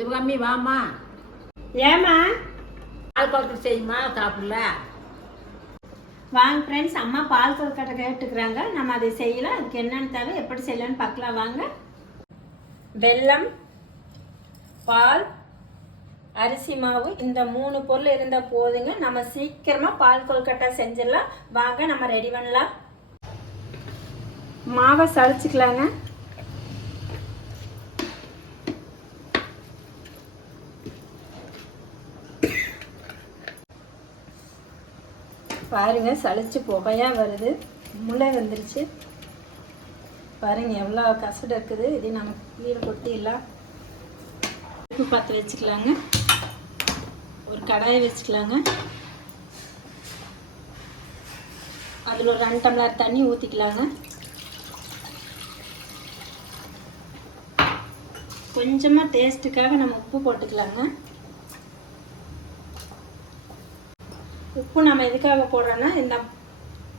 சிவகாமி வாமா ஏமா பால் குழம்பு செய்யுமா சாப்பிடல? வாங்க ஃப்ரெண்ட்ஸ் அம்மா பால் கொழுக்கட்டை கேட்டுக்கிறாங்க. நம்ம அதை செய்யலாம். அதுக்கு என்னென்னு தேவை எப்படி செய்யலாம்னு பார்க்கலாம். வாங்க. வெல்லம் பால் அரிசி மாவு இந்த மூணு பொருள் இருந்தால் போதுங்க. நம்ம சீக்கிரமாக பால் கொழுக்கட்டை செஞ்சிடலாம். வாங்க நம்ம ரெடி பண்ணலாம். மாவை சளிச்சுக்கலாங்க. பாருங்கள் சளிச்சு புகையாக வருது. முளை வந்துருச்சு. பாருங்கள் எவ்வளோ கசடு இருக்குது. இது நம்ம கீழே கொட்டிடலாம். உப்பு பார்த்து வச்சுக்கலாங்க. ஒரு கடாயை வச்சுக்கலாங்க. அதில் ஒரு ரெண்டு டம்ளர் தண்ணி ஊற்றிக்கலாங்க கொஞ்சமாக டேஸ்ட்டுக்காக நம்ம உப்பு போட்டுக்கலாங்க. உப்பு நம்ம எதுக்காக போடுறோன்னா இந்த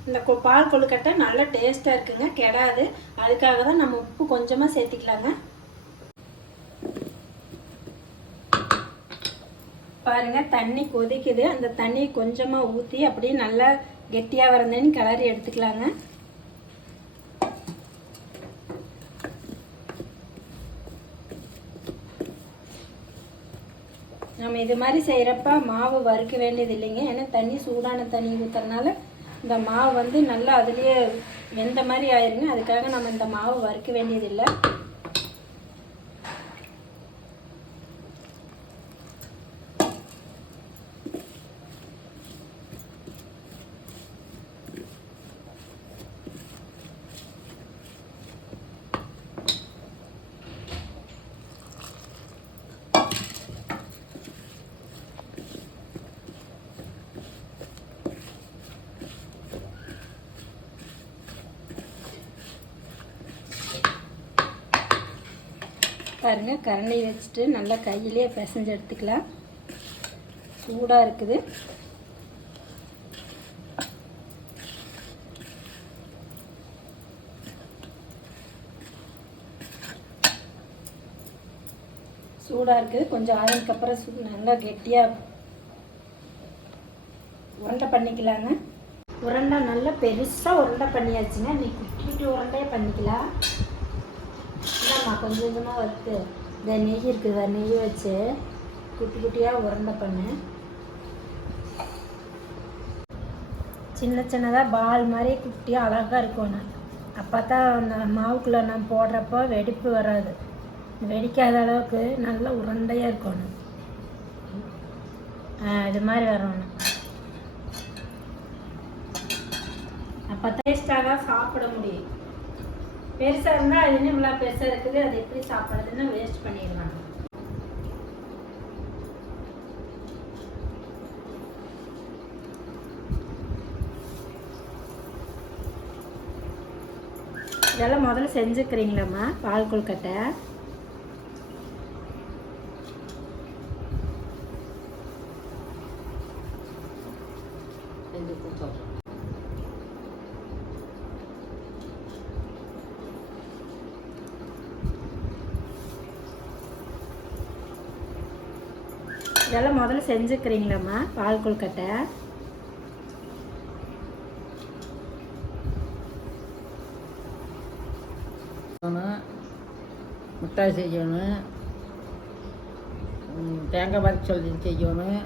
இந்த கொ- பால் கொழுக்கட்டை நல்லா டேஸ்ட்டாக இருக்குங்க கெடாது. அதுக்காக தான் நம்ம உப்பு கொஞ்சமாக சேர்த்திக்கலாங்க. பாருங்க தண்ணி கொதிக்குது. அந்த தண்ணியை கொஞ்சமாக ஊற்றி அப்படியே நல்லா கெட்டியாக வரந்தேன்னு கிளறி எடுத்துக்கலாங்க. நம்ம இது மாதிரி செய்கிறப்ப மாவு வறுக்க வேண்டியது இல்லைங்க. ஏன்னா தண்ணி சூடான தண்ணி ஊற்றுறதுனால இந்த மாவு வந்து நல்லா அதுலேயே வெந்த மாதிரி ஆயிருங்க. அதுக்காக நம்ம இந்த மாவு வறுக்க வேண்டியதில்லை பாருங்க கரண்டி வச்சுட்டு நல்லா கையிலே பிசைஞ்சு எடுத்துக்கலாம். சூடாக இருக்குது. சூடாக இருக்குது. கொஞ்சம் ஆறுனதுக்கப்புறம் சூ நல்லா கெட்டியாக உருண்டை பண்ணிக்கலாங்க. உருண்டை நல்லா பெருசாக உருண்டை பண்ணியாச்சுங்க. நீ குட்டி குட்டி உருண்டையே பண்ணிக்கலாம். நான் கொஞ்சம் கொஞ்சமாக வறுத்து இந்த நெய் இருக்குது நெய் வச்சு குட்டி குட்டியாக உருண்டை பண்ணேன் சின்ன சின்னதாக பால் மாதிரி குட்டியாக அழகாக இருக்கணும் அப்போ தான் அந்த மாவுக்குள்ளே நம்ம போடுறப்போ வெடிப்பு வராது. வெடிக்காத அளவுக்கு நல்லா உருண்டையாக இருக்கணும் ஆ இது மாதிரி வரணும் அப்போ டேஸ்டாக சாப்பிட முடியும். பெருசாக இருந்தால் அது என்ன இவ்வளோ பெருசாக இருக்குது. அது எப்படி சாப்பிட்றதுன்னு வேஸ்ட் பண்ணிடுவாங்க. இதெல்லாம் முதல்ல செஞ்சுக்கிறீங்களாம்மா பால் கொழுக்கட்டை? செஞ்சு கொடுத்துட்றோம் இதெல்லாம் முதல்ல செஞ்சுக்கிறீங்களாம்மா பால் கொழுக்கட்டை. செய்யணும். மிட்டாய் செய்யணும். தேங்காய் வதக்கி சொல்லி செய்யணும்.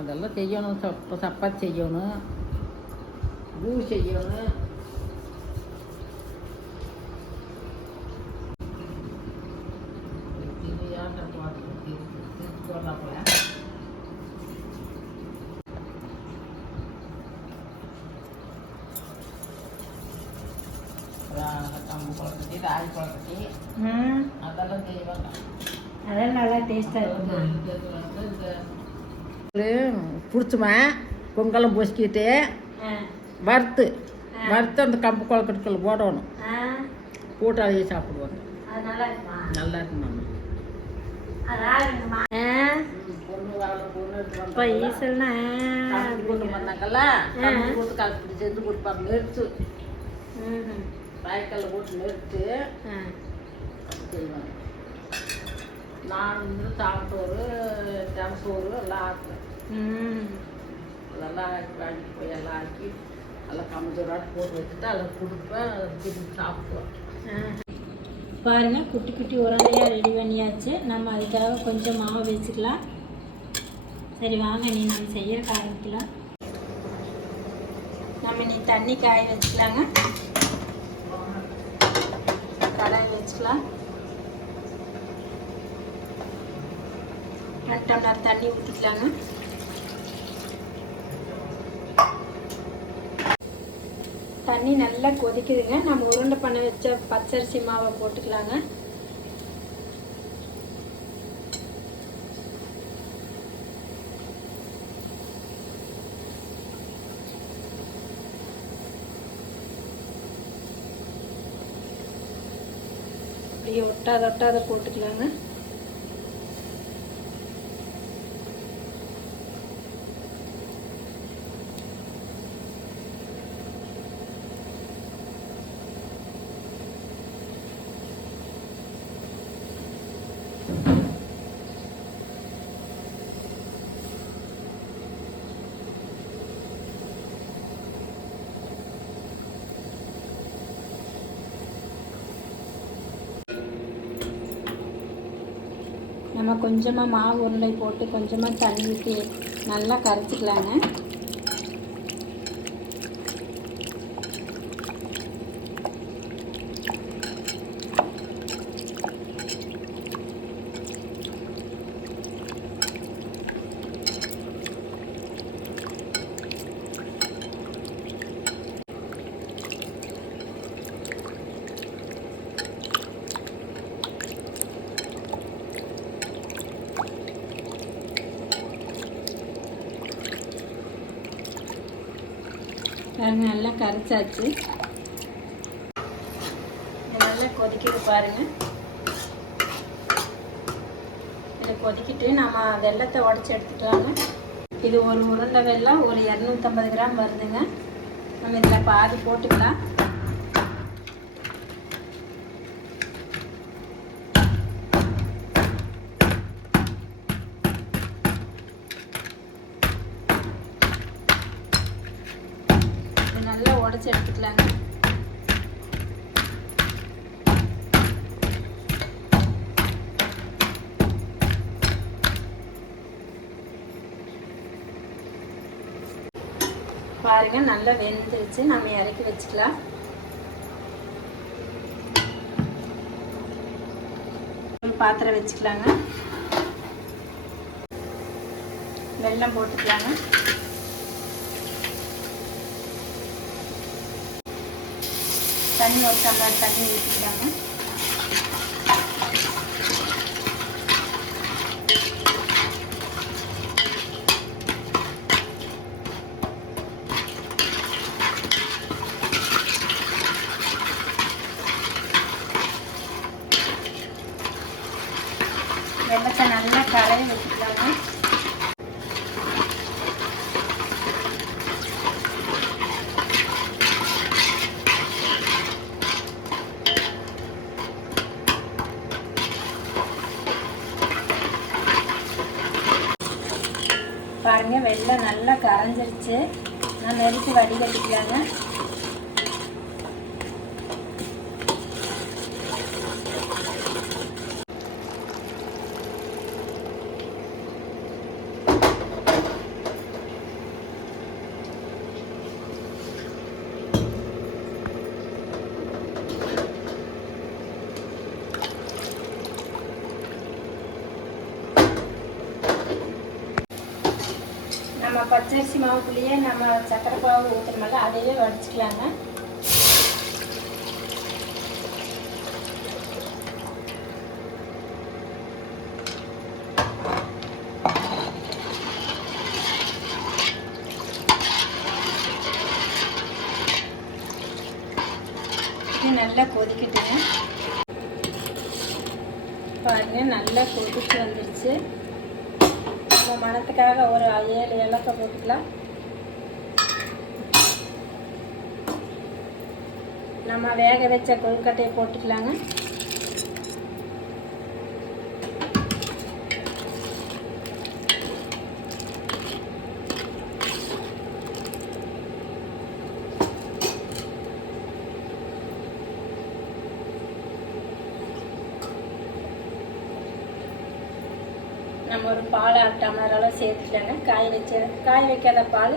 அதெல்லாம் செய்யணும். சப்ப சப்பாத்தி செய்யணும். பூ செய்யணும். போடலாம்ல கம்பு குழக்கட்டி ராகி குழக்கட்டி ம். அதெல்லாம் நல்லா டேஸ்ட்டாக இருக்குமா. பிடிச்சுமா? பொங்கலும் பொசிக்கிட்டு வறுத்து வறுத்து அந்த கம்பு குழக்கட்டுக்குள்ள போடணும். ஆ. போட்டு அதையே சாப்பிடுவாங்க நல்லா இருக்குமா நல்லா இருக்கும் மாமா ஆ பொண்ணு வாழை பொண்ணு இப்போ ஈசல்னா பொண்ணு பண்ணாங்கல்ல போட்டு கலப்பி செஞ்சு கொடுப்பாங்க நெரிச்சு ம் வாய்க்காலில் போட்டு ஆ. செய்வாங்க நான் வந்து சாப்பிட்டோரு சோறு எல்லாம் ஆக்குவேன் அதெல்லாம் வாங்கிட்டு போய் எல்லாம் ஆக்கி எல்லாம் கம்மச்சோராட்டு போட்டு வச்சுட்டு அதை கொடுப்பேன் திருப்பி சாப்பிடுவேன். பாருங்கள் குட்டி குட்டி உருண்டையாக ரெடி பண்ணியாச்சு. நம்ம அதுக்காக கொஞ்சம் மாவு வச்சுக்கலாம். சரி வாங்க நீ நம்ம செய்யற ஆரம்பிக்கலாம் நம்ம நீ தண்ணி காய வச்சுக்கலாங்க. கடாய் வச்சுக்கலாம். ரெண்டு டம்ளர் தண்ணி ஊற்றிக்கலாங்க தண்ணி நல்லா கொதிக்குதுங்க. நம்ம உருண்டை பண்ண வச்ச பச்சரிசி மாவை போட்டுக்கலாங்க. அப்படியே ஒட்டாத ஒட்டாத போட்டுக்கலாங்க. நம்ம கொஞ்சமாக மாவு உருண்டை போட்டு கொஞ்சமாக தண்ணி ஊற்றி நல்லா கரைச்சிக்கலாங்க. பாருங்க நல்லா கரைச்சாச்சு. நல்லா கொதிக்கிட்டு பாருங்க. இதை கொதிக்கிட்டு நம்ம வெள்ளத்தை உடச்சி எடுத்துக்கலாங்க. இது ஒரு உருண்டை வெள்ளம் ஒரு இரநூத்தம்பது கிராம் வருதுங்க. நம்ம இதில் பாதி போட்டுக்கலாம் இது நல்லா உடச்சி எடுத்துக்கலாங்க. பாருங்க நல்லா வெந்துருச்சு. நம்ம இறக்கி வச்சுக்கலாம். பாத்திரம் வச்சுக்கலாங்க. வெல்லம் போட்டுக்கலாங்க. தண்ணி ஒரு டம்ளர் தண்ணி ஊற்றிக்கலாங்க வெள்ளத்தை நல்லா கரைய வச்சுக்கலாங்க பாருங்க வெள்ளம் நல்லா கரைஞ்சிருச்சு. நான் நெருக்கி வடிகட்டிக்கலாங்க. நம்ம பச்சரிசி மாவுக்குள்ளேயே நம்ம சக்கரை பாவு ஊற்றுறமல்ல அதையே வடிச்சுக்கலாங்க. நல்லா கொதிக்கட்டுங்க. பாருங்க நல்லா கொதிச்சு வந்துருச்சு. நம்ம மணத்துக்காக ஒரு ஏழு ஏலக்காய் போட்டுக்கலாம். நம்ம வேக வச்ச கொழுக்கட்டையை போட்டுக்கலாங்க. நம்ம ஒரு பால் அரை டம்ளர் அளவு சேர்த்துட்டேங்க. காய வச்ச காய வைக்காத பால்.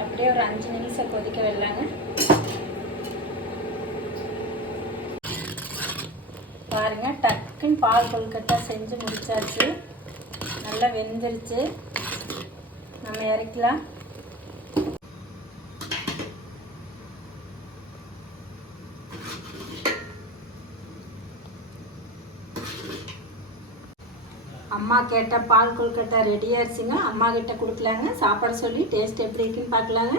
அப்படியே ஒரு அஞ்சு நிமிஷம் கொதிக்க விடலாங்க. பாருங்க டக்குன்னு பால் கொழுக்கட்டை செஞ்சு முடிச்சாச்சு. நல்லா வெந்துருச்சு. நம்ம இறக்கலாம். அம்மா கேட்ட பால் கொழுக்கட்டை ரெடி ஆயிடுச்சுங்க. அம்மா கிட்ட கொடுக்கலாங்க. சாப்பாடு சொல்லி டேஸ்ட் எப்படி இருக்குன்னு பார்க்கலாங்க.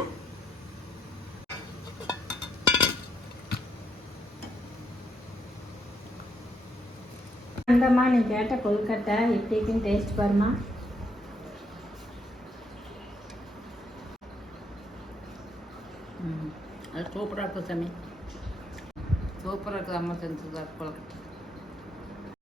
அந்தம்மா நீ கேட்ட கொழுக்கட்டை எப்படி இருக்குன்னு டேஸ்ட் பாருமா ம் அது சூப்பராக இருக்கும் சாமி. சூப்பராக இருக்குது அம்மா செஞ்சது கொழுக்கட்டை